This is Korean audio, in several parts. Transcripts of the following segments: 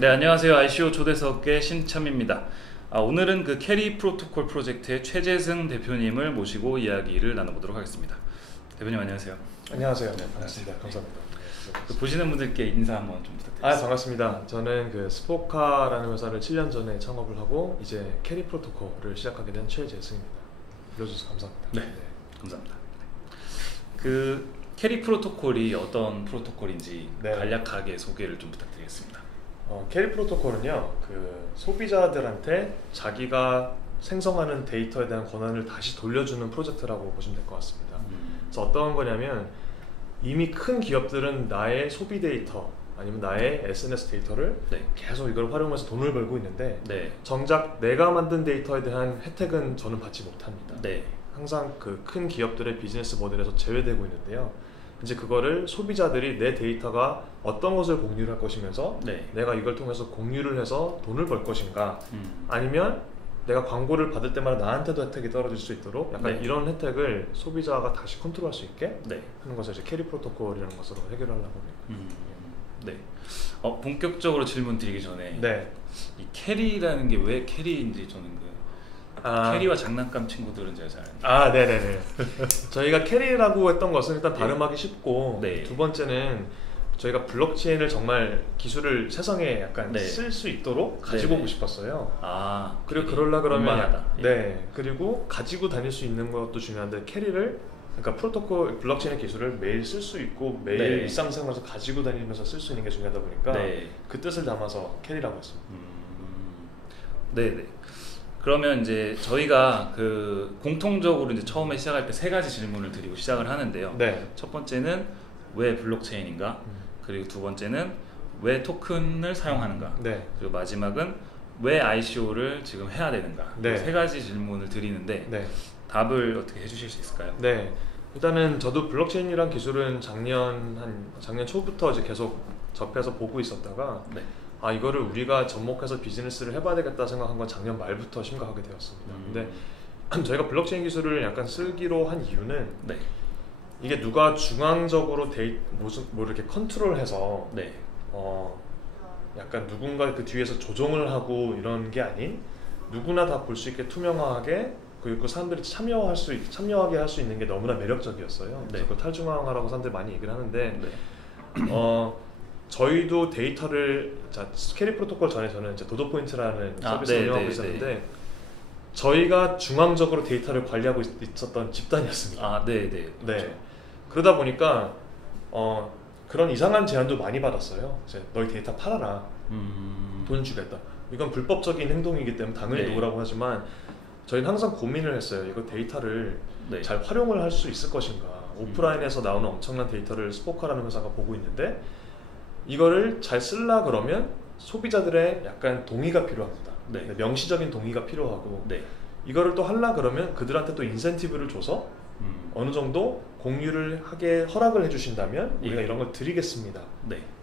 네, 안녕하세요. ICO 초대석의 신참입니다. 오늘은 그 캐리 프로토콜 프로젝트의 최재승 대표님을 모시고 이야기를 나눠보도록 하겠습니다. 대표님 안녕하세요. 안녕하세요. 네, 반갑습니다. 감사합니다. 보시는 분들께 인사 한번 좀 부탁드립니다. 반갑습니다. 저는 그 스포카라는 회사를 7년 전에 창업을 하고 이제 캐리 프로토콜을 시작하게 된 최재승입니다. 불러주셔서 감사합니다. 네, 감사합니다. 그 캐리 프로토콜이 어떤 프로토콜인지 간략하게 소개를 좀 부탁드리겠습니다. 캐리 프로토콜은요, 그 소비자들한테 자기가 생성하는 데이터에 대한 권한을 다시 돌려주는 프로젝트라고 보시면 될 것 같습니다. 그래서 어떤 거냐면 이미 큰 기업들은 나의 소비 데이터 아니면 나의 SNS 데이터를 계속 이걸 활용해서 돈을 벌고 있는데 정작 내가 만든 데이터에 대한 혜택은 저는 받지 못합니다. 항상 그 큰 기업들의 비즈니스 모델에서 제외되고 있는데요. 이제 그거를 소비자들이 내 데이터가 어떤 것을 공유를 할 것이면서 내가 이걸 통해서 공유를 해서 돈을 벌 것인가 아니면 내가 광고를 받을 때마다 나한테도 혜택이 떨어질 수 있도록 약간 이런 혜택을 소비자가 다시 컨트롤할 수 있게 하는 것을 이제 캐리 프로토콜이라는 것으로 해결하려고 합니다. 본격적으로 질문 드리기 전에 이 캐리라는 게 왜 캐리인지 저는 캐리와 장난감 친구들은 제가 잘 네네네. 저희가 캐리라고 했던 것은 일단 발음하기 쉽고 두 번째는 저희가 블록체인을 정말 기술을 세상에 약간 쓸 수 있도록 가지고 오고 싶었어요. 그리고 그러려 그러면 그리고 가지고 다닐 수 있는 것도 중요한데 캐리를 그러니까 프로토콜 블록체인의 기술을 매일 쓸 수 있고 매일 일상생활에서 가지고 다니면서 쓸 수 있는 게 중요하다 보니까 그 뜻을 담아서 캐리라고 했습니다. 네네. 그러면 이제 저희가 그 공통적으로 이제 처음에 시작할 때 세 가지 질문을 드리고 시작을 하는데요. 첫 번째는 왜 블록체인인가? 그리고 두 번째는 왜 토큰을 사용하는가? 그리고 마지막은 왜 ICO를 지금 해야 되는가? 세 가지 질문을 드리는데 답을 어떻게 해주실 수 있을까요? 일단은 저도 블록체인이란 기술은 작년 초부터 이제 계속 접해서 보고 있었다가 이거를 우리가 접목해서 비즈니스를 해봐야 되겠다 생각한 건 작년 말부터 심각하게 되었습니다. 근데 저희가 블록체인 기술을 약간 쓰기로 한 이유는 이게 누가 중앙적으로 뭐 이렇게 컨트롤해서 약간 누군가 그 뒤에서 조종을 하고 이런 게 아닌 누구나 다 볼 수 있게 투명하게 그리고 사람들이 참여하게 할 수 있는 게 너무나 매력적이었어요. 그래서 그 탈중앙화라고 사람들이 많이 얘기를 하는데 저희도 데이터를 캐리 프로토콜 전에 저는 이제 도도포인트라는 서비스를 운영하고 있었는데 저희가 중앙적으로 데이터를 관리하고 있었던 집단이었습니다. 그렇죠. 그러다 보니까 그런 이상한 제안도 많이 받았어요. 이제 너희 데이터 팔아라. 돈 주겠다. 이건 불법적인 행동이기 때문에 당연히 놓으라고 하지만 저희는 항상 고민을 했어요. 이거 데이터를 잘 활용을 할 수 있을 것인가. 오프라인에서 나오는 엄청난 데이터를 스포카라는 회사가 보고 있는데 이거를 잘 쓰려 그러면 소비자들의 약간 동의가 필요합니다. 명시적인 동의가 필요하고 이거를 또 하려 그러면 그들한테 또 인센티브를 줘서 어느 정도 공유를 하게 허락을 해주신다면 우리가 이런 걸 드리겠습니다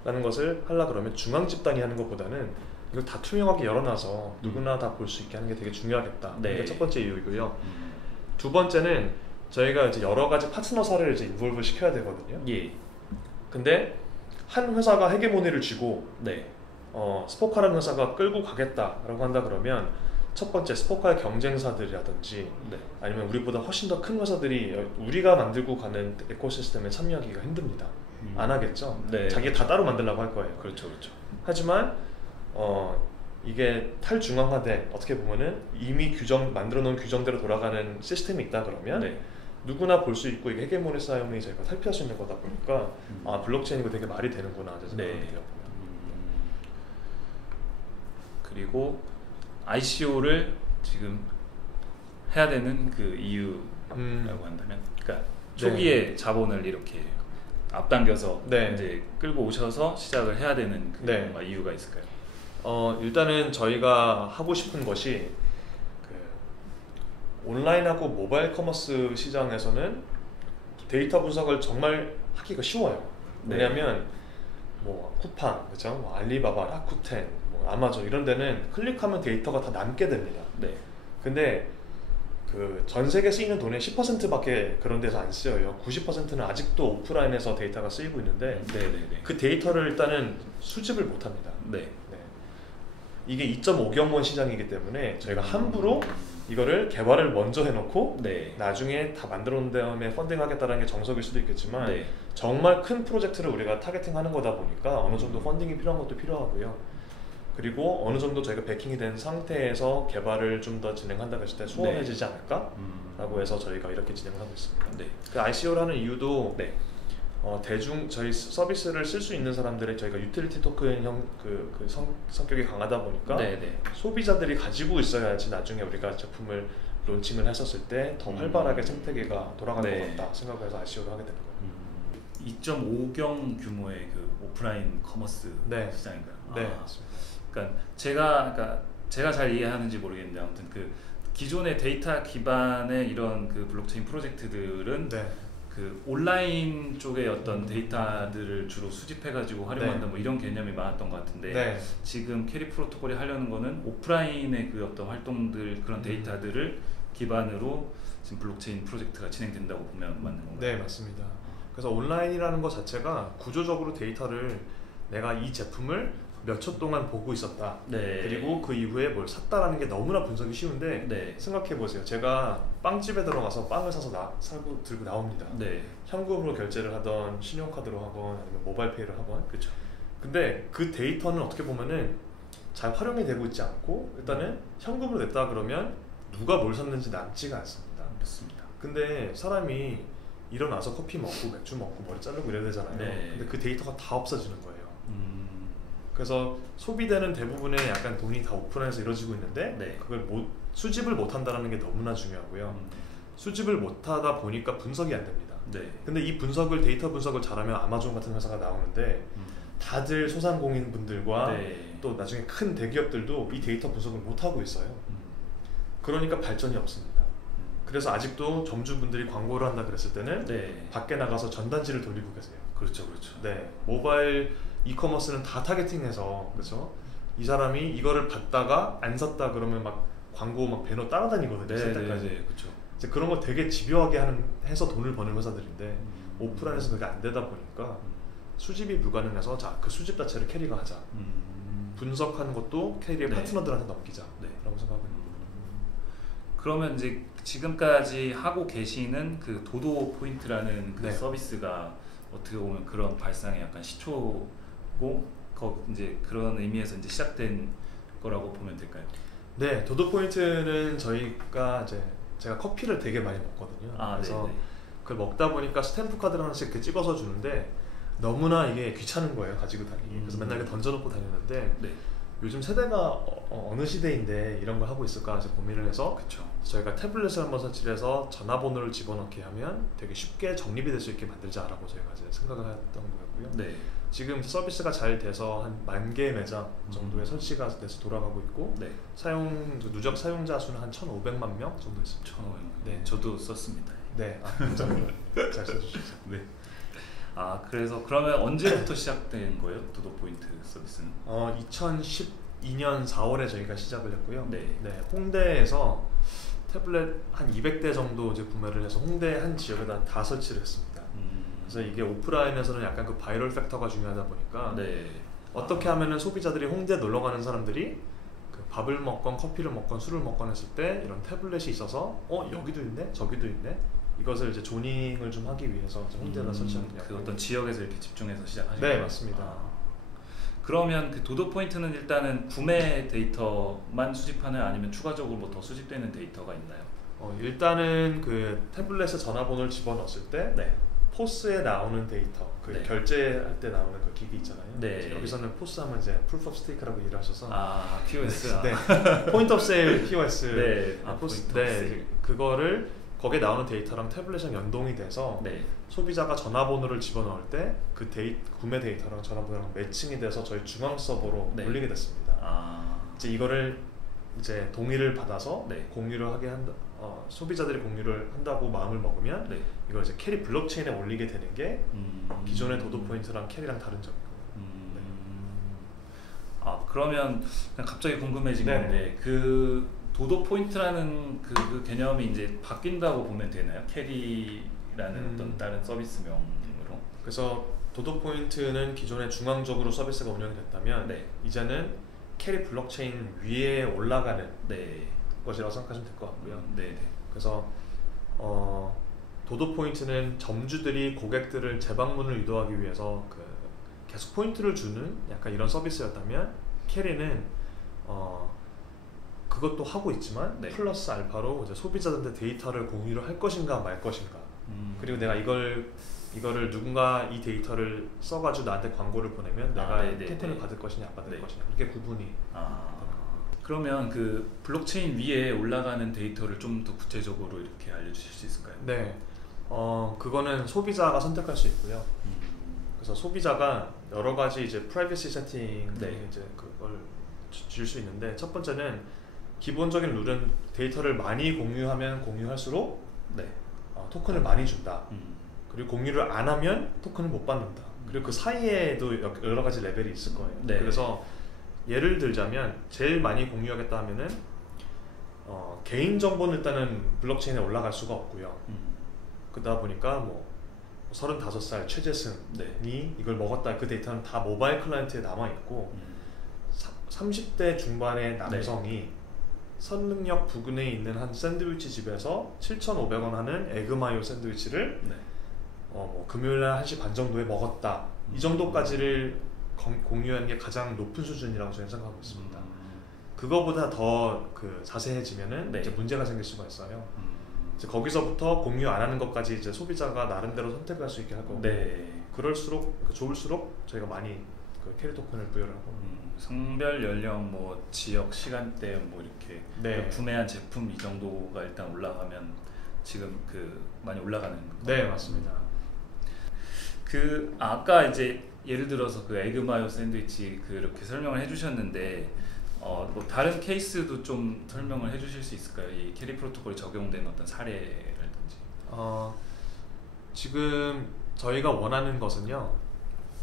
라는 것을 하려 그러면 중앙 집단이 하는 것보다는 이걸 다 투명하게 열어놔서 누구나 다 볼 수 있게 하는 게 되게 중요하겠다. 그게 첫 번째 이유이고요. 두 번째는 저희가 이제 여러 가지 파트너사를 이제 인볼브 시켜야 되거든요. 근데 한 회사가 헤게모니를 쥐고 스포카라는 회사가 끌고 가겠다라고 한다 그러면 첫 번째 스포카의 경쟁사들이라든지 아니면 우리보다 훨씬 더 큰 회사들이 우리가 만들고 가는 에코시스템에 참여하기가 힘듭니다. 안 하겠죠? 자기가 다 따로 만들려고 할 거예요. 그렇죠. 하지만 이게 탈중앙화된 어떻게 보면은 이미 만들어 놓은 규정대로 돌아가는 시스템이 있다 그러면 누구나 볼 수 있고 이게 헤게모니 사용이 저희가 탈피할 수 있는 거다 보니까 블록체인이고 되게 말이 되는구나 생각이 되었고요. 그리고 ICO를 지금 해야 되는 그 이유라고 한다면 그러니까 초기에 자본을 이렇게 앞당겨서 이제 끌고 오셔서 시작을 해야 되는 그 이유가 있을까요? 일단은 저희가 하고 싶은 것이 온라인하고 모바일 커머스 시장에서는 데이터 분석을 정말 하기가 쉬워요. 왜냐하면 뭐 쿠팡, 그죠? 뭐 알리바바, 라쿠텐, 뭐 아마존 이런 데는 클릭하면 데이터가 다 남게 됩니다. 근데 그 전 세계 쓰이는 돈의 10%밖에 그런 데서 안 쓰여요. 90%는 아직도 오프라인에서 데이터가 쓰이고 있는데 그 데이터를 일단은 수집을 못 합니다. 이게 2.5경원 시장이기 때문에 저희가 함부로 이거를 개발을 먼저 해놓고 네. 나중에 다 만들어 놓은 다음에 펀딩하겠다는 게 정석일 수도 있겠지만 네. 정말 큰 프로젝트를 우리가 타겟팅하는 거다 보니까 어느 정도 펀딩이 필요한 것도 필요하고요. 그리고 어느 정도 저희가 베킹이 된 상태에서 개발을 좀 더 진행한다고 했을 때 수월해지지 않을까라고 해서 저희가 이렇게 진행을 하고 있습니다. 네. 그 ICO를 하는 이유도 네. 대중 저희 서비스를 쓸 수 있는 사람들의 저희가 유틸리티 토큰형 성격이 강하다 보니까 네네. 소비자들이 가지고 있어야지 나중에 우리가 제품을 론칭을 했었을 때 더 활발하게 생태계가 돌아가는 네. 것 같다 생각해서 ICO를 하게 되는 거예요. 2.5경 규모의 그 오프라인 커머스 네. 시장인가요? 네, 맞습니다. 그러니까 제가 잘 이해하는지 모르겠는데 아무튼 그 기존의 데이터 기반의 이런 그 블록체인 프로젝트들은 네. 그 온라인 쪽의 어떤 데이터들을 주로 수집해가지고 활용한다 네. 뭐 이런 개념이 많았던 것 같은데 네. 지금 캐리 프로토콜이 하려는 거는 오프라인의 그 어떤 활동들 그런 데이터들을 기반으로 지금 블록체인 프로젝트가 진행된다고 보면 맞는 건가요? 네, 맞습니다. 그래서 온라인이라는 것 자체가 구조적으로 데이터를 내가 이 제품을 몇 초 동안 보고 있었다. 네. 그리고 그 이후에 뭘 샀다라는 게 너무나 분석이 쉬운데 네. 생각해 보세요. 제가 빵집에 들어가서 빵을 사서 사고 들고 나옵니다. 네. 현금으로 결제를 하던 신용카드로 하건 아니면 모바일페이를 하건. 그렇죠. 근데 그 데이터는 어떻게 보면은 잘 활용이 되고 있지 않고 일단은 현금으로 냈다 그러면 누가 뭘 샀는지 남지가 않습니다. 맞습니다. 근데 사람이 일어나서 커피 먹고 맥주 먹고 머리 자르고 이래야 되잖아요. 네. 근데 그 데이터가 다 없어지는 거예요. 그래서 소비되는 대부분의 약간 돈이 다 오프라인에서 이루어지고 있는데 네. 그걸 수집을 못 한다는 게 너무나 중요하고요. 수집을 못 하다 보니까 분석이 안 됩니다. 네. 근데 이 데이터 분석을 잘하면 아마존 같은 회사가 나오는데 다들 소상공인 분들과 네. 또 나중에 큰 대기업들도 이 데이터 분석을 못 하고 있어요. 그러니까 발전이 없습니다. 그래서 아직도 점주분들이 광고를 한다 그랬을 때는 네. 밖에 나가서 전단지를 돌리고 계세요. 그렇죠, 그렇죠. 네, 모바일 이커머스는 다 타겟팅해서 그렇죠. 이 사람이 이거를 봤다가 안 샀다 그러면 막 광고 막 배너 따라다니거든요. 네, 쓸 때까지. 네, 그렇죠. 이제 그런 거 되게 집요하게 해서 돈을 버는 회사들인데 오프라인에서 그게 안 되다 보니까 수집이 불가능해서 자, 그 수집 자체를 캐리가 하자. 분석하는 것도 캐리의 네. 파트너들한테 넘기자. 네. 라고 생각합니다. 그러면 이제 지금까지 하고 계시는 그 도도 포인트라는 그 네. 서비스가 어떻게 보면 그런 발상의 약간 시초고 이제 그런 의미에서 이제 시작된 거라고 보면 될까요? 네, 도도 포인트는 저희가 이제 제가 커피를 되게 많이 먹거든요. 그래서 네네. 그걸 먹다 보니까 스탬프 카드를 하나씩 이렇게 찍어서 주는데 너무나 이게 귀찮은 거예요, 가지고 다니기. 그래서 맨날 이렇게 던져놓고 다녔는데 네. 요즘 세대가 어느 시대인데 이런 걸 하고 있을까 해서 고민을 해서 그쵸. 저희가 태블릿을 한번 설치를 해서 전화번호를 집어넣게 하면 되게 쉽게 적립이 될 수 있게 만들자라고 저희가 이제 생각을 했던 거였고요. 네. 지금 서비스가 잘 돼서 한 10,000개 매장 정도의 설치가 돼서 돌아가고 있고 네. 누적 사용자 수는 한 1,500만 명 정도 있습니다. 1,500만. 네. 저도 썼습니다. 네, 감사합니다. 잘 써주셔서. 네. 그래서 그러면 언제부터 시작된 거예요? 도도 포인트 서비스는? 2012년 4월에 저희가 시작을 했고요. 네. 홍대에서 태블릿 한 200대 정도 이제 구매를 해서 홍대 한 지역에다 다 설치를 했습니다. 그래서 이게 오프라인에서는 약간 그 바이럴 팩터가 중요하다 보니까 네. 어떻게 하면은 소비자들이 홍대 놀러 가는 사람들이 그 밥을 먹건 커피를 먹건 술을 먹건 했을 때 이런 태블릿이 있어서 여기도 있네 저기도 있네 이것을 이제 조닝을 좀 하기 위해서 홍대에다 설치하는 거예요. 그 어떤 지역에서 이렇게 집중해서 시작하신 네, 거예요? 맞습니다. 그러면 그 도도 포인트는 일단은 구매 데이터만 수집하나요? 아니면 추가적으로 뭐 더 수집되는 데이터가 있나요? 일단은 그 태블릿에 전화번호를 집어넣었을 때 네. 포스에 나오는 데이터, 그 네. 결제할 때 나오는 그 기기 있잖아요. 네. 여기서는 포스 하면 이제 프루프 오브 스테이크라고 일을 하셔서 POS. 네. 포인트 오브 세일 POS. 네. 포스. 포인트 오브 세일. 그거를 거기에 나오는 데이터랑 태블릿이랑 연동이 돼서 네. 소비자가 전화번호를 집어넣을 때 그 구매 데이터랑 전화번호랑 매칭이 돼서 저희 중앙 서버로 네. 올리게 됐습니다. 이제 이거를 이제 동의를 받아서 네. 공유를 하게 소비자들이 공유를 한다고 마음을 먹으면 네. 이걸 이제 캐리 블록체인에 올리게 되는 게 기존의 도도 포인트랑 캐리랑 다른 점이고. 그러면 그냥 갑자기 궁금해진 네. 건데 그 도도 포인트라는 그 개념이 이제 바뀐다고 보면 되나요? 캐리라는 어떤 다른 서비스명으로? 그래서 도도 포인트는 기존에 중앙적으로 서비스가 운영이 됐다면 네. 이제는 캐리 블록체인 위에 올라가는 네. 것이라고 생각하시면 될 것 같고요. 네. 그래서 도도 포인트는 점주들이 고객들을 재방문을 유도하기 위해서 계속 포인트를 주는 약간 이런 서비스였다면 캐리는 그것도 하고 있지만 네. 플러스 알파로 이제 소비자들한테 데이터를 공유를 할 것인가 말 것인가 그리고 내가 이거를 누군가 이 데이터를 써가지고 나한테 광고를 보내면 내가 토큰을 받을 것이냐 안 받을 것이냐 그렇게 구분이 그러면 그 블록체인 위에 올라가는 데이터를 좀 더 구체적으로 이렇게 알려주실 수 있을까요? 네, 그거는 소비자가 선택할 수 있고요. 그래서 소비자가 여러 가지 이제 프라이버시 세팅 이제 그걸 줄 수 있는데 첫 번째는 기본적인 룰은 데이터를 많이 공유하면 공유할수록 토큰을 많이 준다. 그리고 공유를 안 하면 토큰을 못 받는다. 그리고 그 사이에도 여러 가지 레벨이 있을 거예요. 그래서 예를 들자면 제일 많이 공유하겠다 하면은 개인 정보는 일단은 블록체인에 올라갈 수가 없고요. 그러다 보니까 뭐 35살 최재승이 이걸 먹었다 그 데이터는 다 모바일 클라이언트에 남아 있고 30대 중반의 남성이 선릉역 부근에 있는 한 샌드위치 집에서 7,500원 하는 에그마요 샌드위치를 뭐 금요일날 1시 반 정도에 먹었다. 이 정도까지를 공유하는 게 가장 높은 수준이라고 저는 생각하고 있습니다. 그거보다 더 자세해지면은 이제 문제가 생길 수가 있어요. 이제 거기서부터 공유 안 하는 것까지 이제 소비자가 나름대로 선택할 수 있게 할 거고 그럴수록 좋을수록 저희가 많이 캐리 토큰을 부여를 하고 성별, 연령, 뭐 지역, 시간대 뭐 이렇게 구매한 제품 이 정도가 일단 올라가면 지금 많이 올라가는 건가요? 네, 맞습니다. 아까 이제 예를 들어서 에그마요 샌드위치 그렇게 설명을 해주셨는데 뭐 다른 케이스도 좀 설명을 해주실 수 있을까요? 이 캐리 프로토콜이 적용된 어떤 사례라든지. 지금 저희가 원하는 것은요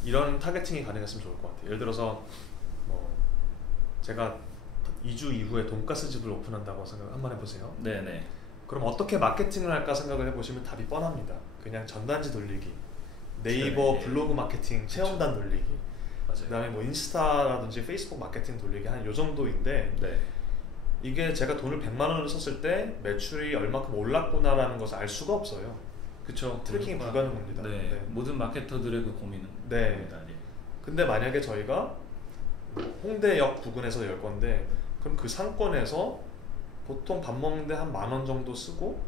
이런 타겟팅이 가능했으면 좋을 것 같아요. 예를 들어서 뭐 제가 2주 이후에 돈가스 집을 오픈한다고 한번 해보세요. 네네. 그럼 어떻게 마케팅을 할까 생각을 해보시면 답이 뻔합니다. 그냥 전단지 돌리기, 네이버 블로그 마케팅 체험단 돌리기, 그 다음에 뭐 인스타라든지 페이스북 마케팅 돌리기 한 요 정도인데 이게 제가 돈을 100만 원을 썼을 때 매출이 얼마큼 올랐구나라는 것을 알 수가 없어요. 그쵸. 트래킹이 불가능합니다. 모든 마케터들의 그 고민은 근데 만약에 저희가 홍대역 부근에서 열 건데 그럼 그 상권에서 보통 밥 먹는데 한 10,000원 정도 쓰고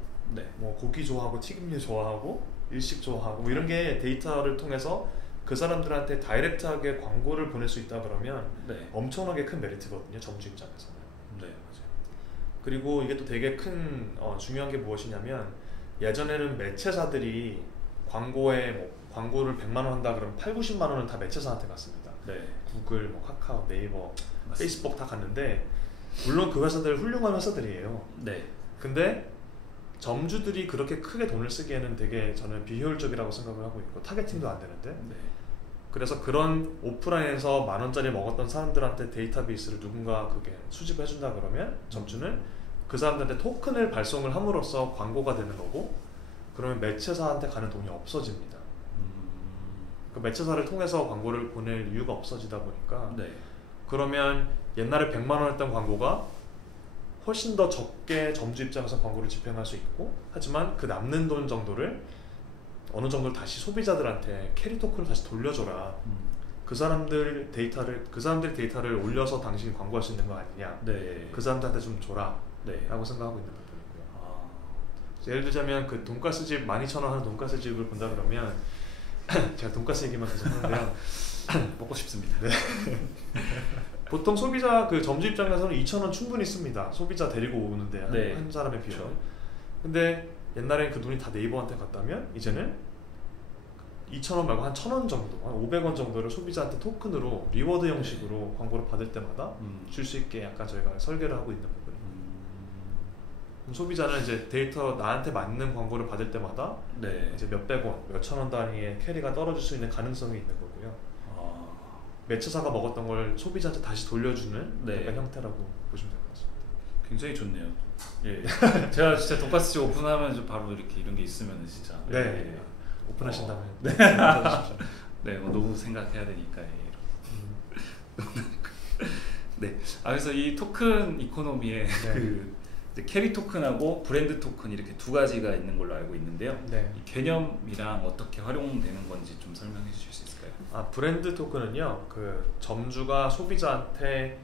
뭐 고기 좋아하고 튀김류 좋아하고 일식 좋아하고 뭐 이런 게 데이터를 통해서 그 사람들한테 다이렉트하게 광고를 보낼 수 있다 그러면 엄청나게 큰 메리트거든요. 점주 입장에서는. 맞아요. 그리고 이게 또 되게 큰 중요한 게 무엇이냐면 예전에는 매체사들이 광고를 100만 원 한다 그러면 8,000~90만 원은 다 매체사한테 갔습니다. 구글, 뭐 카카오, 네이버, 페이스북 다 갔는데 물론 그 회사들 훌륭한 회사들이에요. 근데 점주들이 그렇게 크게 돈을 쓰기에는 되게 저는 비효율적이라고 생각을 하고 있고 타겟팅도 안 되는데 그래서 그런 오프라인에서 10,000원짜리 먹었던 사람들한테 데이터베이스를 누군가 그게 수집을 해준다 그러면 점주는 그 사람들한테 토큰을 발송을 함으로써 광고가 되는 거고 그러면 매체사한테 가는 돈이 없어집니다. 그 매체사를 통해서 광고를 보낼 이유가 없어지다 보니까 그러면 옛날에 100만 원 했던 광고가 훨씬 더 적게 점주 입장에서 광고를 집행할 수 있고 하지만 그 남는 돈 정도를 어느 정도 다시 소비자들한테 캐리 토큰을 다시 돌려줘라. 그 사람들 데이터를 올려서 당신이 광고할 수 있는 거 아니냐. 그 사람들한테 좀 줘라 라고 생각하고 있는 부분이고요. 예를 들자면 그 돈가스집 12,000원 하는 돈가스집을 본다 그러면 제가 돈가스 얘기만 계속 하는데요. 먹고 싶습니다. 보통 소비자 점주 입장에서는 2,000원 충분히 씁니다. 소비자 데리고 오는데 한 사람의 비용. 근데 옛날엔 그 돈이 다 네이버한테 갔다면 이제는 2,000원 말고 한 1,000원 정도, 한 500원 정도를 소비자한테 토큰으로 리워드 형식으로 광고를 받을 때마다 줄 수 있게 약간 저희가 설계를 하고 있는 부분이에요. 소비자는 이제 나한테 맞는 광고를 받을 때마다 이제 몇백 원, 몇천 원 단위의 캐리가 떨어질 수 있는 가능성이 있는 거고요. 매체사가 먹었던 걸 소비자한테 다시 돌려주는 그런 형태라고 보시면 될 것 같습니다. 굉장히 좋네요. 제가 진짜 돈가스집 오픈하면 바로 이런 게 있으면 진짜 오픈하신다면 너무 생각해야 되니까 네. 그래서 이 토큰 이코노미에 네. 그 이제 캐리 토큰하고 브랜드 토큰 이렇게 두 가지가 있는 걸로 알고 있는데요. 네. 이 개념이랑 어떻게 활용되는 건지 좀 설명해 주실 수 있을까요? 브랜드 토큰은요, 그 점주가 소비자한테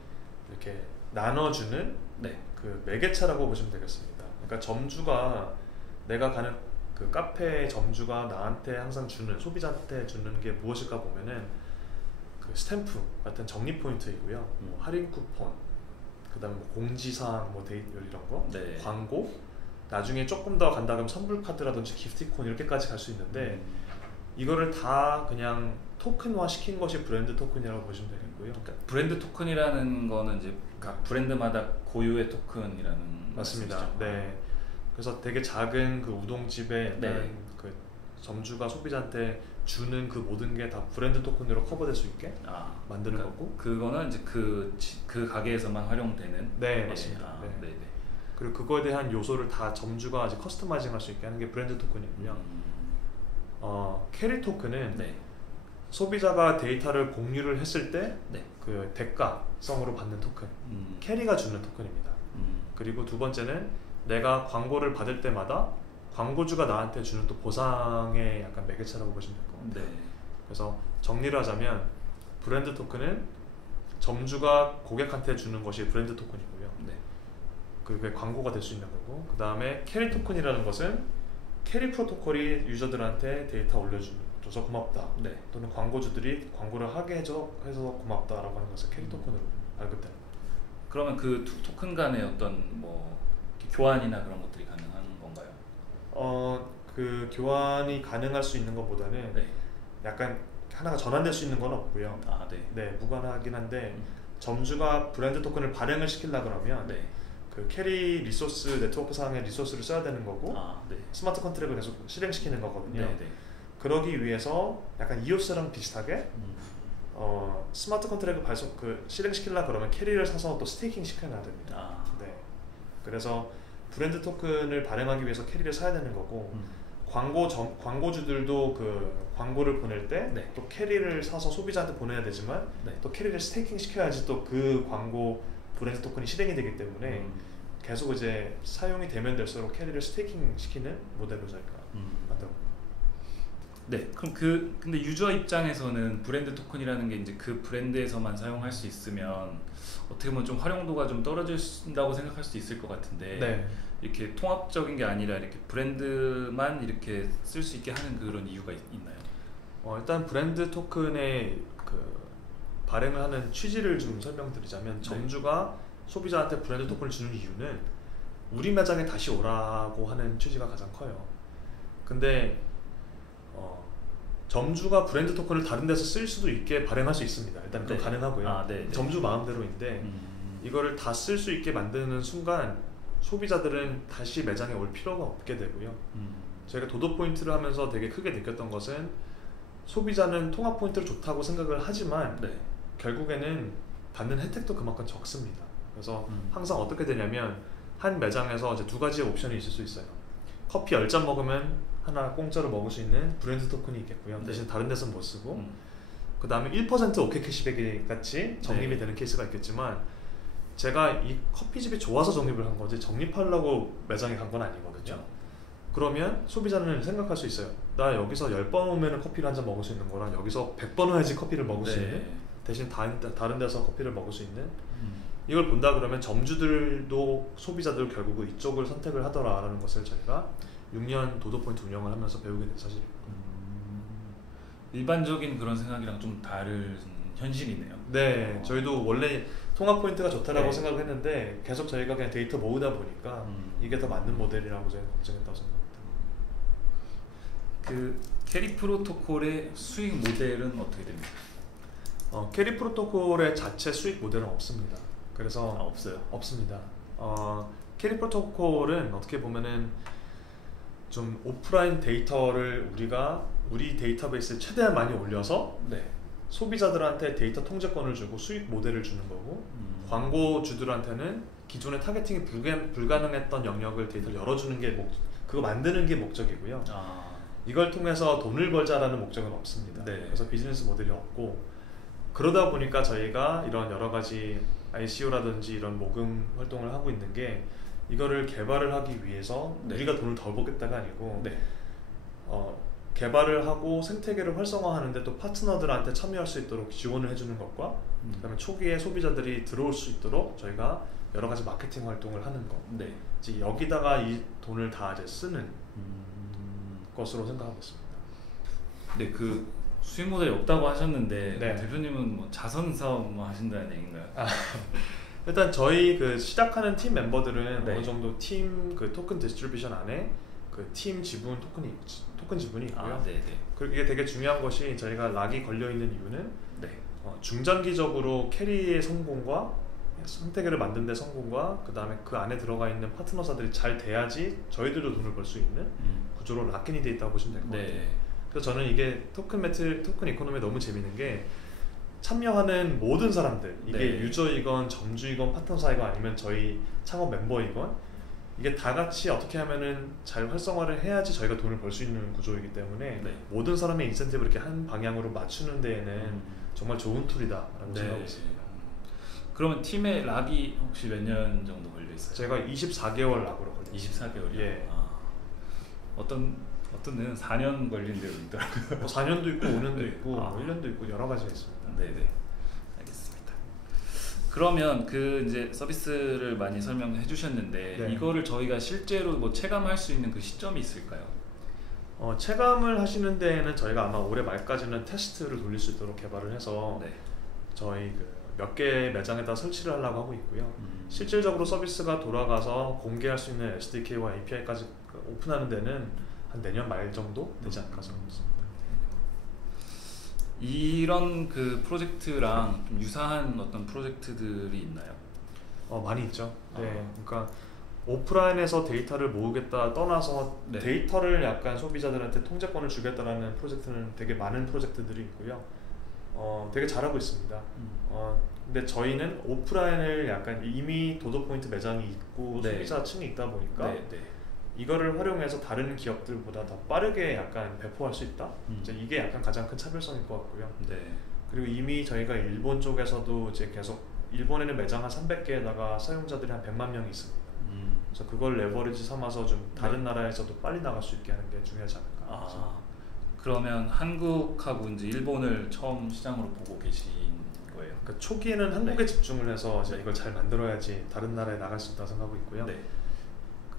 이렇게 나눠주는 네. 그 매개체라고 보시면 되겠습니다. 그러니까 점주가 내가 가는 그 카페 점주가 나한테 항상 주는, 소비자한테 주는 게 무엇일까 보면은 그 스탬프 같은 적립 포인트이고요. 뭐 할인 쿠폰, 그다음에 뭐 공지사항, 뭐 데이트 이런 거, 네. 광고, 나중에 조금 더 간다 그러면 선불 카드라든지 기프티콘 이렇게까지 갈 수 있는데 이거를 다 그냥 토큰화 시킨 것이 브랜드 토큰이라고 보시면 되겠고요. 그러니까 브랜드 토큰이라는 거는 이제 각 브랜드마다 고유의 토큰이라는 맞습니다. 말씀이시죠? 네. 그래서 되게 작은 그 우동집에 네. 그 점주가 소비자한테 주는 그 모든 게 다 브랜드 토큰으로 커버될 수 있게 만드는 그러니까 거고. 그거는 이제 그 가게에서만 활용되는. 네, 맞습니다. 네. 네네. 그리고 그거에 대한 요소를 다 점주가 이제 커스터마이징할 수 있게 하는 게 브랜드 토큰이고요. 캐리 토큰은 네. 소비자가 데이터를 공유를 했을 때 네. 그 대가성으로 받는 토큰, 캐리가 주는 토큰입니다. 그리고 두 번째는 내가 광고를 받을 때마다 광고주가 나한테 주는 또 보상의 약간 매개체라고 보시면 될 것 같아요. 네. 그래서 정리를 하자면 브랜드 토큰은 점주가 고객한테 주는 것이 브랜드 토큰이고요. 네. 그게 광고가 될 수 있는 거고, 그 다음에 캐리 토큰이라는 것은 캐리 프로토콜이 유저들한테 데이터 올려줘서 고맙다. 네. 또는 광고주들이 광고를 하게 해서 고맙다라고 하는 것을 캐리 토큰으로 발급되는 거예요. 그러면 그 토큰 간의 어떤 뭐 교환이나 그런 것들이 가능한 건가요? 그 교환이 가능할 수 있는 것보다는 네. 약간 하나가 전환될 수 있는 건 없고요. 네. 네, 무관하긴 한데 점주가 브랜드 토큰을 발행을 시키려고 그러면 네. 그 캐리 리소스, 네트워크 상의 리소스를 써야 되는 거고 네. 스마트 컨트랙을 계속 실행시키는 거거든요. 네, 네. 그러기 위해서 약간 이오스랑 비슷하게 스마트 컨트랙을 실행시키려고 그러면 캐리를 사서 또 스테이킹 시켜놔야 됩니다. 네. 그래서 브랜드 토큰을 발행하기 위해서 캐리를 사야 되는 거고 광고주들도 그 광고를 보낼 때 또 캐리를 사서 소비자한테 보내야 되지만 또 캐리를 스테이킹 시켜야지 또 그 광고 브랜드 토큰이 실행이 되기 때문에 계속 이제 사용이 되면 될수록 캐리를 스테이킹 시키는 모델로 저희가 만들었습니다. 네, 그럼 근데 유저 입장에서는 브랜드 토큰이라는 게 이제 그 브랜드에서만 사용할 수 있으면 어떻게 보면 좀 활용도가 좀 떨어진다고 생각할 수도 있을 것 같은데 네. 이렇게 통합적인 게 아니라 이렇게 브랜드만 이렇게 쓸 수 있게 하는 그런 이유가 있나요? 일단 브랜드 토큰의 그 발행을 하는 취지를 좀 설명드리자면 점주가 소비자한테 브랜드 토큰을 주는 이유는 우리 매장에 다시 오라고 하는 취지가 가장 커요. 근데 점주가 브랜드 토큰을 다른 데서 쓸 수도 있게 발행할 수 있습니다. 일단 그거 가능하고요. 점주 마음대로인데 이거를 다 쓸 수 있게 만드는 순간 소비자들은 다시 매장에 올 필요가 없게 되고요. 저희가 도도 포인트를 하면서 되게 크게 느꼈던 것은 소비자는 통합 포인트를 좋다고 생각을 하지만 결국에는 받는 혜택도 그만큼 적습니다. 그래서 항상 어떻게 되냐면 한 매장에서 이제 두 가지의 옵션이 있을 수 있어요. 커피 10잔 먹으면 하나 공짜로 먹을 수 있는 브랜드 토큰이 있겠고요. 대신 다른 데서는 못 쓰고 그 다음에 1% 오케이 캐시백 같이 적립이 되는 케이스가 있겠지만 제가 이 커피집이 좋아서 적립을 한 거지 적립하려고 매장에 간 건 아니거든요. 그러면 소비자는 생각할 수 있어요. 나 여기서 10번 오면 커피를 한 잔 먹을 수 있는 거랑 여기서 100번 와야지 커피를 먹을 수 있는, 대신 다른 데서 커피를 먹을 수 있는, 이걸 본다 그러면 점주들도 소비자들 결국은 이쪽을 선택을 하더라라는 것을 저희가 6년 도도 포인트 운영을 하면서 배우게 된 사실입니다. 일반적인 그런 생각이랑 좀 다른 현실이네요. 네, 저희도 원래 통합 포인트가 좋다라고 생각을 했는데 계속 저희가 그냥 데이터 모으다 보니까 이게 더 맞는 모델이라고 저희가 걱정했다고 생각합니다. 그 캐리 프로토콜의 수익 모델은 어떻게 됩니까? 캐리 프로토콜의 자체 수익 모델은 없습니다. 그래서 없어요? 없습니다. 캐리 프로토콜은 어떻게 보면은 좀 오프라인 데이터를 우리가 우리 데이터베이스에 최대한 많이 올려서 소비자들한테 데이터 통제권을 주고 수익 모델을 주는 거고 광고주들한테는 기존의 타겟팅이 불가능했던 영역을 데이터를 열어주는 게 그거 만드는 게 목적이고요. 이걸 통해서 돈을 벌자라는 목적은 없습니다. 그래서 비즈니스 모델이 없고 그러다 보니까 저희가 이런 여러 가지 ICO라든지 이런 모금 활동을 하고 있는 게 이거를 개발을 하기 위해서 네. 우리가 돈을 덜 벌겠다가 아니고 네. 개발을 하고 생태계를 활성화하는데 또 파트너들한테 참여할 수 있도록 지원을 해주는 것과 그다음에 초기에 소비자들이 들어올 수 있도록 저희가 여러 가지 마케팅 활동을 하는 것. 네. 이제 여기다가 이 돈을 다 이제 쓰는 것으로 생각하고 있습니다. 네, 그 수익 모델이 없다고 하셨는데 네. 대표님은 뭐 자선 사업 뭐 하신다는 얘기인가요? 일단 저희 그 시작하는 팀 멤버들은 네. 어느 정도 팀 그 토큰 디스트리뷰션 안에 그 팀 지분 토큰 지분이 있고요. 네네. 그리고 이게 되게 중요한 것이 저희가 락이 걸려 있는 이유는 네. 중장기적으로 캐리의 성공과 생태계를 만든 데 성공과 그 다음에 그 안에 들어가 있는 파트너사들이 잘 돼야지 저희들도 돈을 벌 수 있는 구조로 락인이 돼 있다고 보시면 될 것 같아요. 그래서 저는 이게 토큰 이코노미 너무 재밌는 게 참여하는 모든 사람들, 이게 네. 유저이건 점주이건 파트너사이건 아니면 저희 창업 멤버이건 이게 다 같이 어떻게 하면은 잘 활성화를 해야지 저희가 돈을 벌 수 있는 구조이기 때문에 네. 모든 사람의 인센티브를 이렇게 한 방향으로 맞추는 데에는 정말 좋은 툴이다라고 네. 생각하고 있습니다. 그러면 팀의 락이 혹시 몇 년 정도 걸려 있어요? 제가 24개월 락으로 걸렸어요. 24개월이요? 예. 어떤 데는 4년 걸린 데도 있더라고요. 뭐 4년도 있고 5년도 네. 있고 1년도 있고 여러 가지가 있습니다. 네네. 알겠습니다. 그러면 그 이제 서비스를 많이 설명해 주셨는데 네. 이거를 저희가 실제로 뭐 체감할 수 있는 그 시점이 있을까요? 체감을 하시는 데에는 저희가 아마 올해 말까지는 테스트를 돌릴 수 있도록 개발을 해서 네. 저희 몇 개 매장에다 설치를 하려고 하고 있고요. 실질적으로 서비스가 돌아가서 공개할 수 있는 SDK와 API까지 오픈하는 데는 한 내년 말 정도 되지 않을까 생각합니다. 이런 그 프로젝트랑 좀 유사한 어떤 프로젝트들이 있나요? 많이 있죠. 네, 그러니까 오프라인에서 데이터를 모으겠다 떠나서 네. 데이터를 약간 소비자들한테 통제권을 주겠다라는 프로젝트는 되게 많은 프로젝트들이 있고요. 되게 잘하고 있습니다. 근데 저희는 오프라인을 약간 이미 도도 포인트 매장이 있고 네. 소비자층이 있다 보니까 네. 이거를 활용해서 다른 기업들보다 더 빠르게 약간 배포할 수 있다. 이제 이게 약간 가장 큰 차별성일 것 같고요. 네. 그리고 이미 저희가 일본 쪽에서도 이제 계속 일본에는 매장 한 300개에다가 사용자들이 한 100만 명이 있습니다. 그래서 그걸 레버리지 삼아서 좀 다른 나라에서도 빨리 나갈 수 있게 하는 게 중요하지 않을까. 그러면 한국하고 이제 일본을 처음 시장으로 보고 계신 거예요? 그러니까 초기에는 한국에 집중을 해서 이제 이걸 잘 만들어야지 다른 나라에 나갈 수 있다고 생각하고 있고요. 네.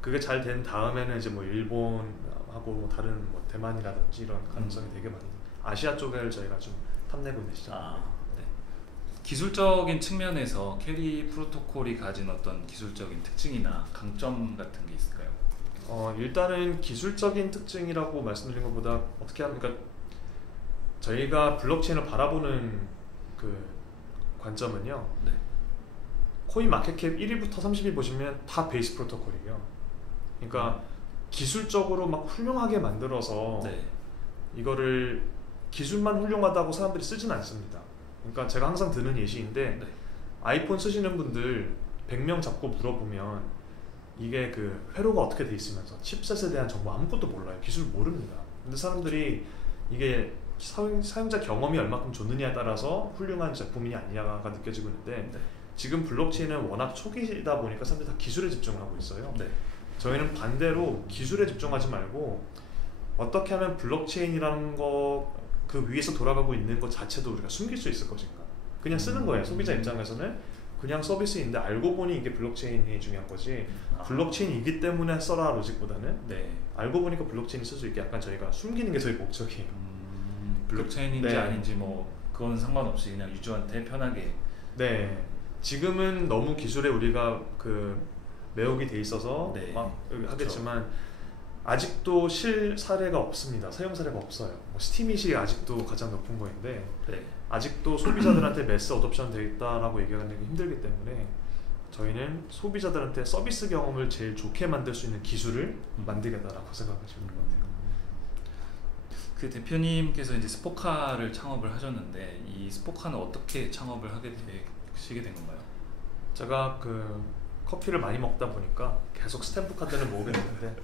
그게 잘 된 다음에는 이제 뭐 일본하고 뭐 다른 뭐 대만이라든지 이런 가능성이 되게 많이 아시아 쪽을 저희가 좀 탐내고 있는 시장. 네. 기술적인 측면에서 캐리 프로토콜이 가진 어떤 기술적인 특징이나 강점 같은 게 있을까요? 일단은 기술적인 특징이라고 말씀드린 것보다 어떻게 하면 그러니까 저희가 블록체인을 바라보는 그 관점은요. 네. 코인 마켓캡 1위부터 30위 보시면 다 베이스 프로토콜이에요. 그러니까 기술적으로 막 훌륭하게 만들어서 네. 이거를 기술만 훌륭하다고 사람들이 쓰진 않습니다. 그러니까 제가 항상 드는 예시인데 네. 아이폰 쓰시는 분들 100명 잡고 물어보면 이게 그 회로가 어떻게 돼 있으면서 칩셋에 대한 정보 아무것도 몰라요. 기술 모릅니다. 근데 사람들이 이게 사용자 경험이 얼마큼 좋느냐에 따라서 훌륭한 제품이냐 아니냐가 느껴지고 있는데 네. 지금 블록체인은 워낙 초기이다 보니까 사람들이 다 기술에 집중을 하고 있어요. 네. 저희는 반대로 기술에 집중하지 말고 어떻게 하면 블록체인이라는 거 그 위에서 돌아가고 있는 것 자체도 우리가 숨길 수 있을 것인가. 그냥 쓰는 거예요. 소비자 입장에서는 그냥 서비스인데 알고 보니 이게 블록체인이 중요한 거지. 블록체인이기 때문에 써라 로직보다는 네. 알고 보니까 블록체인이 쓸 수 있게 약간 저희가 숨기는 게 저희 목적이에요. 블록체인인지 네. 아닌지 뭐 그건 상관없이 그냥 유저한테 편하게. 네. 지금은 너무 기술에 우리가 매혹이 돼 있어서 네. 막 하겠지만 아직도 사례가 없습니다. 사용 사례가 없어요. 뭐 스팀잇이 아직도 가장 높은 거인데 네. 아직도 소비자들한테 매스 어둠션 되어 있다라고 얘기하는 게 힘들기 때문에 저희는 소비자들한테 서비스 경험을 제일 좋게 만들 수 있는 기술을 만들겠다라고 생각하시면 될 것 같아요. 그 대표님께서 이제 스포카를 창업을 하셨는데 이 스포카는 어떻게 창업을 하게 되시게 된 건가요? 제가 커피를 많이 먹다 보니까 계속 스탬프 카드를 모으게 됐는데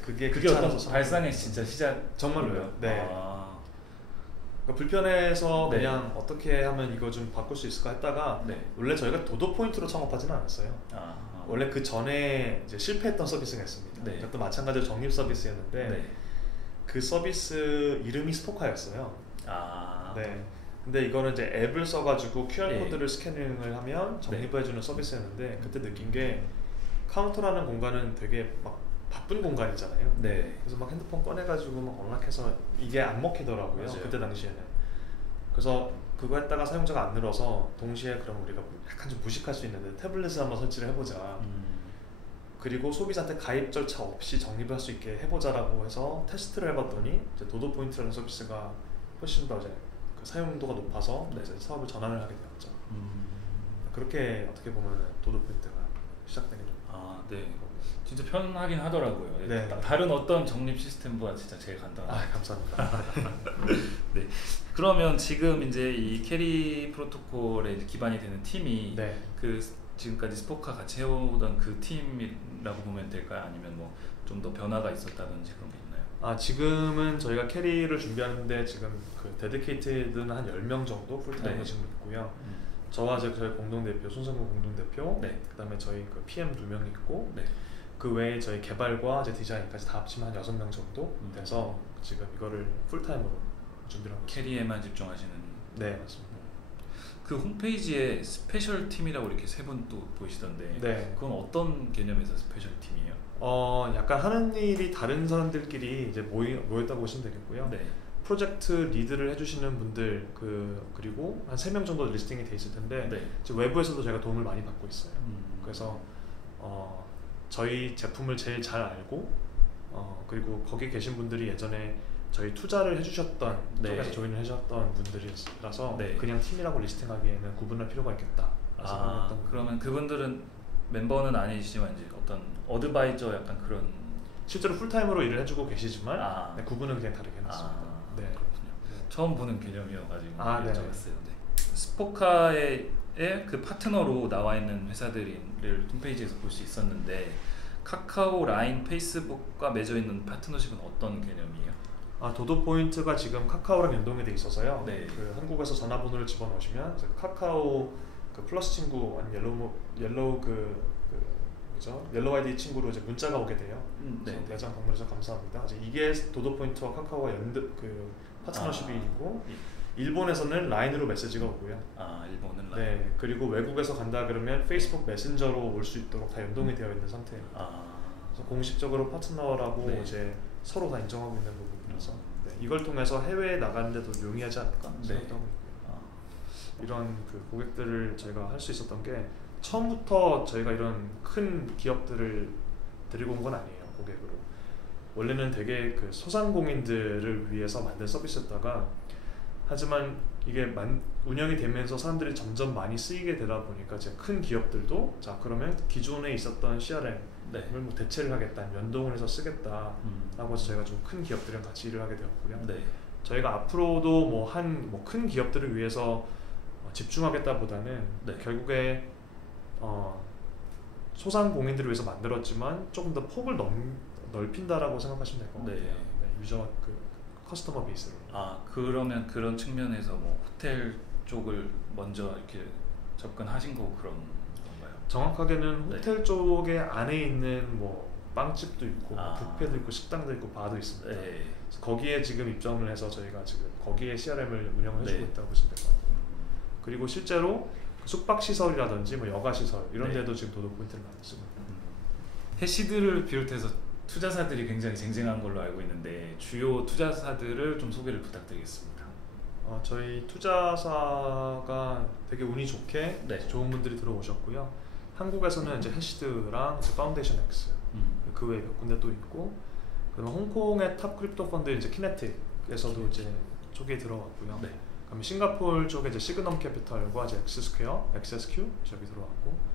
그게 어떤 발상의 진짜 시작 정말로요. 네. 그러니까 불편해서 그냥 어떻게 하면 이거 좀 바꿀 수 있을까 했다가 원래 저희가 도도 포인트로 창업하지는 않았어요. 원래 그 전에 이제 실패했던 서비스가 있습니다. 그것도 마찬가지로 적립 서비스였는데 그 서비스 이름이 스포카였어요. 근데 이거는 이제 앱을 써가지고 QR 코드를 스캐닝을 하면 적립해주는 서비스였는데 그때 느낀 게 카운터라는 공간은 되게 막 바쁜 공간이잖아요. 그래서 막 핸드폰 꺼내가지고 막 언락해서 이게 안 먹히더라고요. 그때 당시에는. 그래서 그거 했다가 사용자가 안 늘어서 동시에 그럼 우리가 약간 좀 무식할 수 있는데 태블릿을 한번 설치를 해보자. 그리고 소비자한테 가입 절차 없이 적립을 할 수 있게 해보자라고 해서 테스트를 해봤더니 이제 도도 포인트라는 서비스가 훨씬 더 이제 그 사용도가 높아서 이제 사업을 전환을 하게 되었죠. 그렇게 어떻게 보면 도도 포인트가 시작되게 됩니다. 진짜 편하긴 하더라고요. 다른 어떤 적립 시스템보다 진짜 제일 간단하고. 감사합니다. 그러면 지금 이제 이 캐리 프로토콜에 이제 기반이 되는 팀이 그 지금까지 스포카 같이 해오던 그 팀이라고 보면 될까요? 아니면 뭐 좀 더 변화가 있었다든지 그런 게 있나요? 지금은 저희가 캐리를 준비하는데 지금 그 데디케이티드는 한 10명 정도 풀타임으로 지금 있고요. 저와 저희 공동대표, 손성근 공동대표, 그 다음에 저희 그 PM 2명 있고, 그 외에 저희 개발과 이제 디자인까지 다 합치면 한 6명 정도 돼서 지금 이거를 풀타임으로 준비를 하고 있습니다. 캐리에만 집중하시는? 네, 맞습니다. 그 홈페이지에 스페셜 팀이라고 이렇게 세 분 또 보이시던데 그건 어떤 개념에서 스페셜 팀이에요? 약간 하는 일이 다른 사람들끼리 이제 모였다고 보시면 되겠고요. 프로젝트 리드를 해주시는 분들 그리고 한 3명 정도 리스팅이 돼 있을 텐데 외부에서도 제가 도움을 많이 받고 있어요. 그래서 저희 제품을 제일 잘 알고 그리고 거기 계신 분들이 예전에 저희 투자를 해주셨던 쪽에서 조인을 해주셨던 분들이라서 그냥 팀이라고 리스팅하기에는 구분할 필요가 있겠다. 그러면 그분들은 멤버는 아니시지만 이제 어떤 어드바이저 약간 그런 실제로 풀타임으로 일을 해주고 계시지만 구분은 그냥 다르게 해놨습니다. 그렇군요. 처음 보는 개념이어가지고 여쭤봤어요. 스포카의 그 파트너로 나와 있는 회사들을 홈페이지에서 볼 수 있었는데 카카오, 라인, 페이스북과 맺어 있는 파트너십은 어떤 개념이에요? 도도 포인트가 지금 카카오랑 연동이 돼 있어서요. 그 한국에서 전화번호를 집어넣으시면 카카오 그 플러스 친구 아니면 옐로우 옐로우 아이디 친구로 이제 문자가 오게 돼요. 매장 방문해서 감사합니다. 이게 도도 포인트와 카카오가 그 파트너십이고 일본에서는 라인으로 메시지가 오고요. 일본은 라인. 그리고 외국에서 간다 그러면 페이스북 메신저로 올 수 있도록 다 연동이 되어 있는 상태입니다. 그래서 공식적으로 파트너라고 이제 서로 다 인정하고 있는 부분이라서 이걸 통해서 해외에 나가는데도 용이하지 않을까 생각하고 있고요. 이런 그 고객들을 저희가 할 수 있었던 게 처음부터 저희가 이런 큰 기업들을 데리고 온 건 아니에요. 고객으로 원래는 되게 그 소상공인들을 위해서 만든 서비스였다가 하지만 이게 운영이 되면서 사람들이 점점 많이 쓰이게 되다 보니까 이제 큰 기업들도 그러면 기존에 있었던 CRM을 뭐 대체를 하겠다, 연동을 해서 쓰겠다라고 해서 저희가 좀 큰 기업들이랑 같이 일을 하게 되었고요. 저희가 앞으로도 큰 기업들을 위해서 집중하겠다보다는 결국에 소상공인들을 위해서 만들었지만 조금 더 폭을 넓힌다라고 생각하시면 될 것 같아요. 유저 커스터머 베이스로. 그러면 그런 측면에서 뭐 호텔 쪽을 먼저 이렇게 접근하신 거고 그런 건가요? 정확하게는 호텔 쪽에 안에 있는 뭐 빵집도 있고 뷔페도 있고 식당도 있고 바도 있습니다. 그래서 거기에 지금 입점을 해서 저희가 지금 거기에 CRM을 운영을 해주고 있다고 보시면 될 것 같아요. 그리고 실제로 숙박시설이라든지 뭐 여가시설 이런 데도 지금 도도 포인트를 많이 쓰고 있습니다. 해시드를 비롯해서 투자사들이 굉장히 쟁쟁한 걸로 알고 있는데 주요 투자사들을 좀 소개를 부탁드리겠습니다. 저희 투자사가 되게 운이 좋게 좋은 분들이 들어오셨고요. 한국에서는 이제 해시드랑 이제 파운데이션 X 그 외에 몇 군데 또 있고, 그다음 홍콩의 탑 크립토 펀드 이제 키네틱에서도 이제 쪽에 들어왔고요. 그다음에 싱가포르 쪽에 이제 시그넘 캐피털과 이제 엑스스퀘어, XSQ 저기 들어왔고,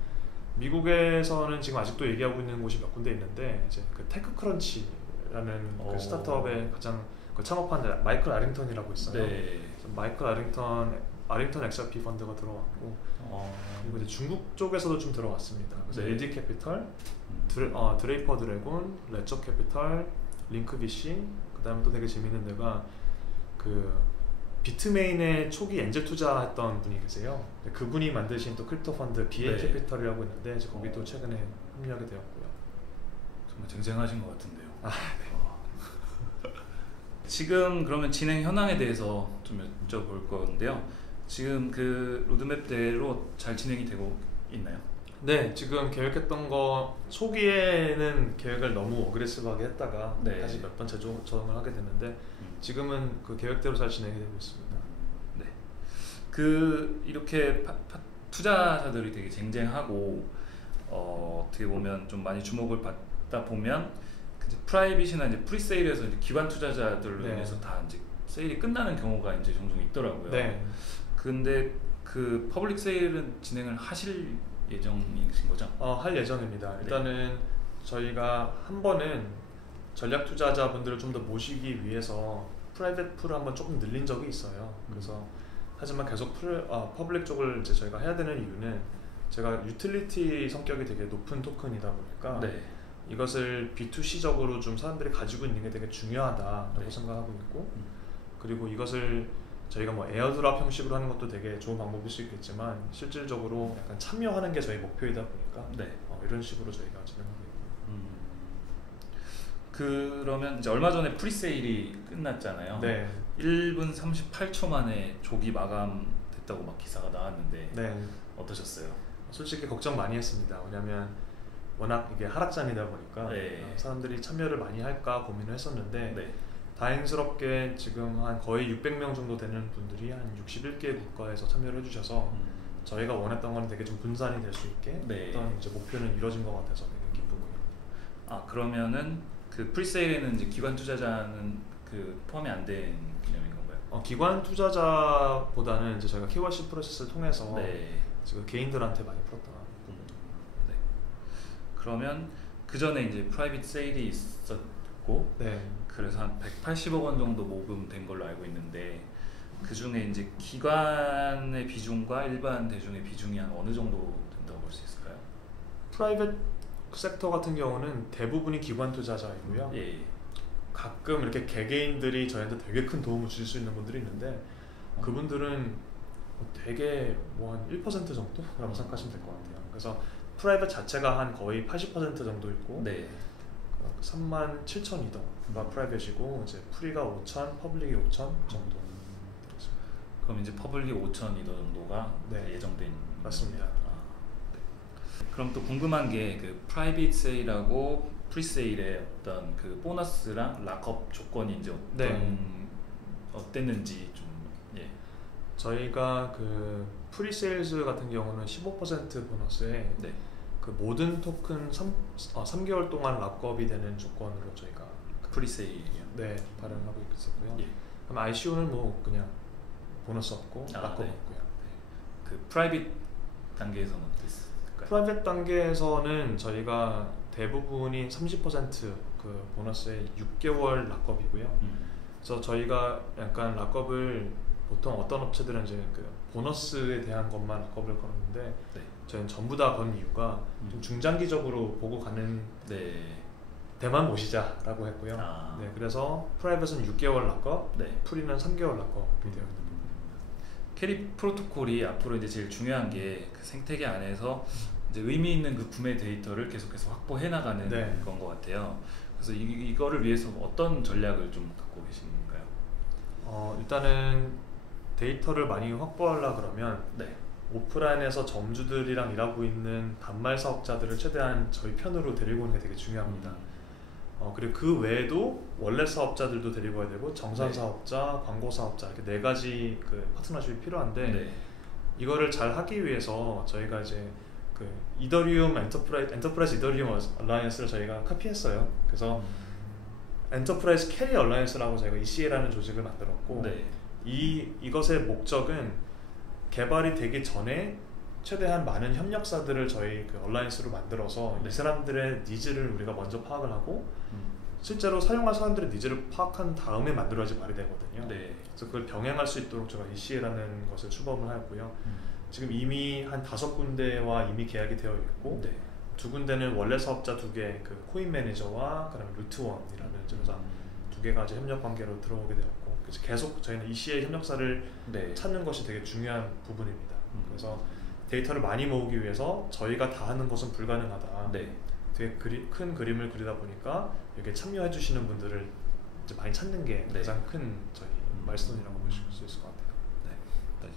미국에서는 지금 아직도 얘기하고 있는 곳이 몇 군데 있는데 이제 그 테크크런치라는 그 스타트업의 가장 그 창업한 마이클 아링턴이라고 있어요. 그래서 마이클 아링턴 XRP 펀드가 들어왔고, 그리고 이제 중국 쪽에서도 좀 들어왔습니다. 그래서 LD 캐피털, 드레이퍼 드래곤, 레저 캐피털, 링크 VC, 그다음에 또 되게 재밌는 데가 그 비트메인의 초기 엔젤 투자했던 분이 계세요. 그분이 만드신 또 크립토 펀드 BA 네. 캐피털이라고 있는데 이제 거기도 최근에 합류하게 되었고요. 정말 쟁쟁하신 것 같은데요. 네. 지금 그러면 진행 현황에 대해서 좀 여쭤볼 건데요. 지금 그 로드맵대로 잘 진행이 되고 있나요? 네, 지금 계획했던 거 초기에는 계획을 너무 어그레시브하게 했다가 네. 다시 몇 번 재조정을 하게 됐는데 지금은 그 계획대로 잘 진행이 되고 있습니다. 네. 그 이렇게 투자자들이 되게 쟁쟁하고 어떻게 보면 좀 많이 주목을 받다 보면 이제 프라이빗이나 이제 프리세일에서 이제 기관 투자자들로 네. 인해서 다 이제 세일이 끝나는 경우가 이제 종종 있더라고요. 네. 근데 그 퍼블릭 세일은 진행을 하실 예정이신 거죠? 할 예정입니다. 일단은 저희가 한 번은 전략 투자자분들을 좀 더 모시기 위해서 프라이빗 풀을 한번 조금 늘린 적이 있어요. 그래서 하지만 계속 퍼블릭 쪽을 이제 저희가 해야 되는 이유는 제가 유틸리티 성격이 되게 높은 토큰이다 보니까 네. 이것을 B2C적으로 좀 사람들이 가지고 있는 게 되게 중요하다라고 네. 생각하고 있고 그리고 이것을 저희가 뭐 에어드랍 형식으로 하는 것도 되게 좋은 방법일 수 있겠지만 실질적으로 약간 참여하는 게 저희 목표이다 보니까 네. 이런 식으로 저희가 진행하고 있고 그러면 이제 얼마 전에 프리세일이 끝났잖아요. 네. 1분 38초 만에 조기 마감됐다고 막 기사가 나왔는데 네. 어떠셨어요? 솔직히 걱정 많이 했습니다. 왜냐하면 워낙 이게 하락장이다 보니까 네. 사람들이 참여를 많이 할까 고민을 했었는데 네. 다행스럽게 지금 한 거의 600명 정도 되는 분들이 한 61개 국가에서 참여를 해주셔서 저희가 원했던 건 되게 좀 분산이 될 수 있게 네. 어떤 이제 목표는 이루어진 것 같아서 되게 기쁘고요. 그러면은 그 프리세일에는 이제 기관 투자자는 그 포함이 안 된 개념인 건가요? 기관 투자자보다는 이제 저희가 KYC 프로세스를 통해서 네. 지금 개인들한테 많이 풀었다. 네. 그러면 그 전에 이제 프라이빗 세일이 있었고, 네. 그래서 한 180억 원 정도 모금된 걸로 알고 있는데 그 중에 이제 기관의 비중과 일반 대중의 비중이 한 어느 정도 된다고 볼 수 있을까요? 프라이빗 섹터 같은 경우는 대부분이 기관 투자자이고요. 예. 가끔 이렇게 개개인들이 저희한테 되게 큰 도움을 주실 수 있는 분들이 있는데 그분들은 되게 뭐 한 1% 정도라고 생각하시면 될 것 같아요. 그래서 프라이빗 자체가 한 거의 80% 정도 있고 네. 37,000이더가 프라이빗이고 이제 프리가 5,000, 퍼블릭이 5,000 정도 되겠습니다. 그럼 이제 퍼블릭 5,000이더 정도가 네. 예정된 맞습니다. 네. 그럼 또 궁금한 게 그 프라이빗 세일하고 프리세일의 어떤 그 보너스랑 락업 조건이 이제 어땠는지 좀 저희가 그 프리세일즈 같은 경우는 15% 보너스에 네. 그 모든 토큰 3개월 동안 락업이 되는 조건으로 저희가 프리세일이요. 네 발행하고 있었고요. 예. 그럼 ICO는 뭐 그냥 보너스 없고 락업 네. 없고요. 그 프라이빗 단계에서는 어땠을까요? 프라이빗 단계에서는 저희가 대부분이 30%그 보너스에 6개월 락업이고요. 그래서 저희가 약간 락업을 보통 어떤 업체들은 이제 그 보너스에 대한 것만 락업을 거는데 네. 저희는 전부 다 건 이유가 좀 중장기적으로 보고 가는 데만 모시자라고 했고요. 네, 그래서 프라이빗은 6개월 락업, 네. 프리는 3개월 락업이 되어 있는 부분입니다. 캐리 프로토콜이 앞으로 이제 제일 중요한 게 그 생태계 안에서 이제 의미 있는 그 구매 데이터를 계속해서 확보해 나가는 네. 건 것 같아요. 그래서 이거를 위해서 어떤 전략을 좀 갖고 계신가요? 일단은 데이터를 많이 확보하려 그러면 네. 오프라인에서 점주들이랑 일하고 있는 단말 사업자들을 최대한 저희 편으로 데리고 오는 게 되게 중요합니다. 그리고 그 외에도 원래 사업자들도 데리고 와야 되고 정산 사업자, 광고 사업자 이렇게 4가지 그 파트너십이 필요한데 이거를 잘 하기 위해서 저희가 이제 그 이더리움 엔터프라이즈 이더리움 얼라이언스를 저희가 카피했어요. 그래서 엔터프라이즈 캐리 얼라이언스라고 저희가 ECA라는 조직을 만들었고 이것의 목적은 개발이 되기 전에 최대한 많은 협력사들을 저희 그 얼라이언스로 만들어서 이 사람들의 니즈를 우리가 먼저 파악을 하고 실제로 사용할 사람들의 니즈를 파악한 다음에 만들어야지 말이 되거든요. 그래서 그걸 병행할 수 있도록 제가 ECA라는 것을 출범을 하였고요. 지금 이미 한 5군데와 이미 계약이 되어 있고 2군데는 원래 사업자 2개 그 코인 매니저와 그다음에 루트원이라는 회사 2개가 이제 협력 관계로 들어오게 되었고 그래서 계속 저희는 EC의 협력사를 네. 찾는 것이 되게 중요한 부분입니다. 그래서 데이터를 많이 모으기 위해서 저희가 다 하는 것은 불가능하다. 네. 되게 큰 그림을 그리다 보니까 여기에 참여해 주시는 분들을 이제 많이 찾는 게 네. 가장 큰 저희 마일스톤이라고 보실 수 있을 것 같아요. 네.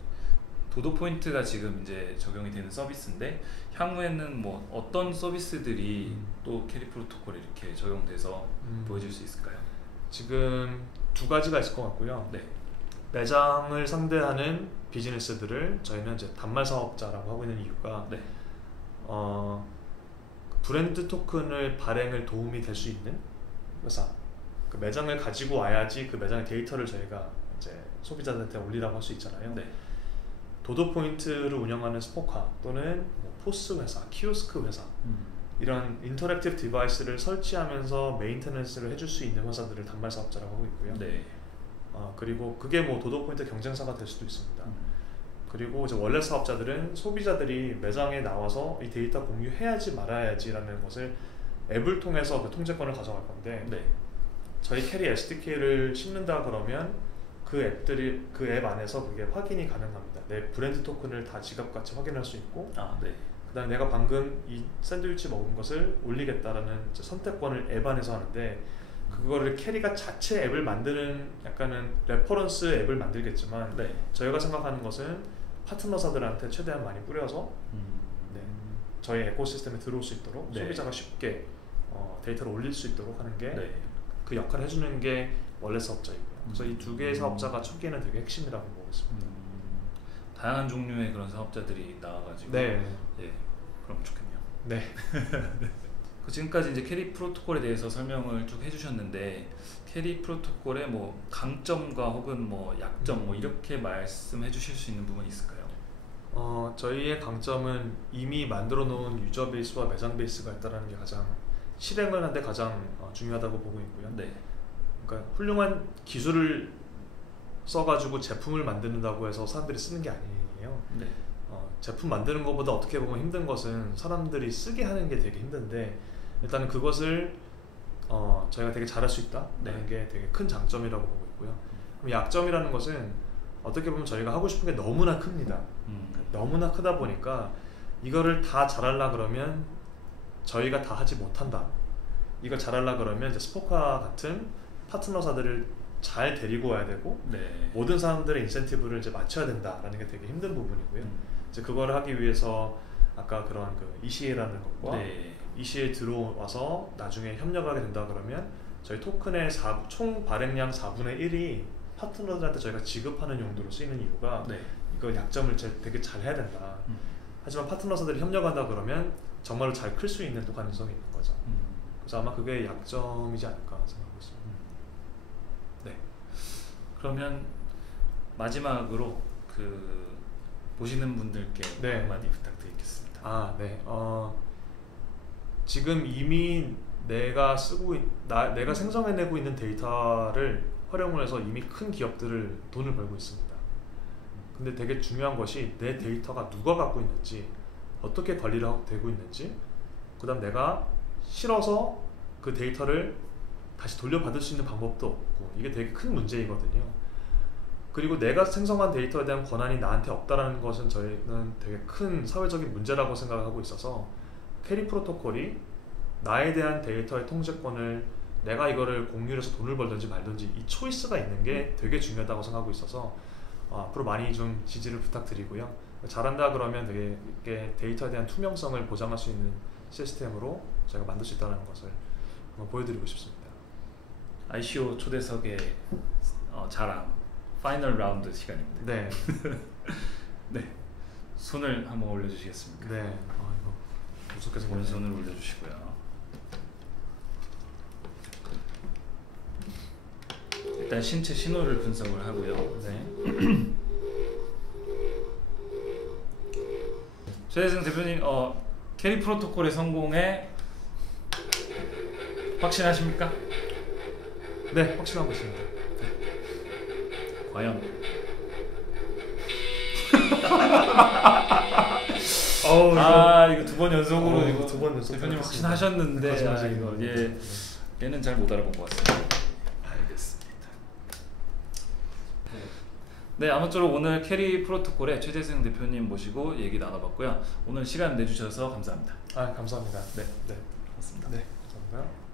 도도 포인트가 지금 이제 적용이 되는 서비스인데 향후에는 뭐 어떤 서비스들이 또 캐리 프로토콜에 이렇게 적용돼서 보여줄 수 있을까요? 지금 두 가지가 있을 것 같고요. 네. 매장을 상대하는 비즈니스들을 저희는 이제 단말 사업자라고 하고 있는 이유가 네. 브랜드 토큰을 발행을 도움이 될 수 있는 회사, 그 매장을 가지고 와야지 그 매장의 데이터를 저희가 이제 소비자들한테 올리라고 할 수 있잖아요. 네. 도도 포인트를 운영하는 스포카 또는 뭐 포스 회사, 키오스크 회사 이런 인터랙티브 디바이스를 설치하면서 메인테넌스를 해줄 수 있는 회사들을 단말 사업자라고 하고 있고요. 네. 그리고 그게 뭐 도도 포인트 경쟁사가 될 수도 있습니다. 그리고 이제 원래 사업자들은 소비자들이 매장에 나와서 이 데이터 공유해야지 말아야지라는 것을 앱을 통해서 그 통제권을 가져갈 건데 네. 저희 캐리 SDK를 씹는다 그러면 그 앱 안에서 그게 확인이 가능합니다. 내 브랜드 토큰을 다 지갑같이 확인할 수 있고 네. 그다음에 내가 방금 이 샌드위치 먹은 것을 올리겠다라는 선택권을 앱 안에서 하는데 그거를 캐리가 자체 앱을 만드는 약간은 레퍼런스 앱을 만들겠지만 네. 저희가 생각하는 것은 파트너사들한테 최대한 많이 뿌려서 네, 저희 에코시스템에 들어올 수 있도록 네. 소비자가 쉽게 데이터를 올릴 수 있도록 하는 게 그 네. 역할을 해주는 게 원래 사업자이고요. 그래서 이 두 개의 사업자가 초기에는 되게 핵심이라고 보고 있습니다. 다양한 종류의 그런 사업자들이 나와가지고 네. 예, 그럼 좋겠네요. 네. 지금까지 이제 캐리 프로토콜에 대해서 설명을 쭉 해주셨는데 캐리 프로토콜의 뭐 강점과 혹은 뭐 약점 뭐 이렇게 말씀해 주실 수 있는 부분이 있을까요? 저희의 강점은 이미 만들어 놓은 유저 베이스와 매장 베이스가 있다는 게 가장 실행을 하는데 가장 중요하다고 보고 있고요. 네. 그러니까 훌륭한 기술을 써가지고 제품을 만든다고 해서 사람들이 쓰는 게 아니에요. 네. 제품 만드는 것보다 어떻게 보면 힘든 것은 사람들이 쓰게 하는 게 되게 힘든데 일단은 그것을 저희가 되게 잘할 수 있다는 게 되게 큰 장점이라고 보고 있고요. 그럼 약점이라는 것은 어떻게 보면 저희가 하고 싶은 게 너무나 큽니다. 너무나 크다 보니까 이거를 다 잘하려 그러면 저희가 다 하지 못한다. 이걸 잘하려 그러면 이제 스포카 같은 파트너사들을 잘 데리고 와야 되고 네. 모든 사람들의 인센티브를 이제 맞춰야 된다라는 게 되게 힘든 부분이고요. 이제 그거를 하기 위해서 아까 그런 그 ECA라는 것과 네. ECA 들어와서 나중에 협력하게 된다 그러면 저희 토큰의 총 발행량 4분의 1이 파트너들한테 저희가 지급하는 용도로 쓰이는 이유가 네. 이거 약점을 되게 잘 해야 된다. 하지만 파트너사들이 협력한다 그러면 정말로 잘 클 수 있는 또 가능성이 있는 거죠. 그래서 아마 그게 약점이지 않을까 생각하고 있습니다. 네. 그러면 마지막으로 그 보시는 분들께 네. 한마디 부탁드리겠습니다. 네. 지금 이미 내가 내가 생성해내고 있는 데이터를 활용을 해서 이미 큰 기업들을 돈을 벌고 있습니다. 근데 되게 중요한 것이 내 데이터가 누가 갖고 있는지, 어떻게 관리를 되고 있는지, 그 다음 내가 실어서 그 데이터를 다시 돌려받을 수 있는 방법도 없고, 이게 되게 큰 문제이거든요. 그리고 내가 생성한 데이터에 대한 권한이 나한테 없다는 것은 저희는 되게 큰 사회적인 문제라고 생각하고 있어서 캐리 프로토콜이 나에 대한 데이터의 통제권을 내가 이거를 공유해서 돈을 벌든지 말든지 이 초이스가 있는 게 되게 중요하다고 생각하고 있어서 앞으로 많이 좀 지지를 부탁드리고요. 잘한다 그러면 되게 데이터에 대한 투명성을 보장할 수 있는 시스템으로 제가 만들 수 있다는 것을 한번 보여드리고 싶습니다. ICO 초대석의 자랑 파이널 라운드 시간입니다. 네. 네. 손을 한번 올려주시겠습니까? 네. 이거 무섭게 생겼네요. 오른손을 올려주시고요. 일단 신체 신호를 분석을 하고요. 네. 최혜승 대표님, 캐리 프로토콜의 성공에 확신하십니까? 네, 확신하고 있습니다. 과연? 이거 두 번 연속으로 이거 두 번 연속 대표님 확신하셨는데 이거 얘는 잘 못 알아본 것 같습니다. 알겠습니다. 네, 아무쪼록 오늘 캐리 프로토콜의 최재승 대표님 모시고 얘기 나눠봤고요. 오늘 시간 내주셔서 감사합니다. 아, 감사합니다. 네, 고맙습니다. 네, 감사합니다.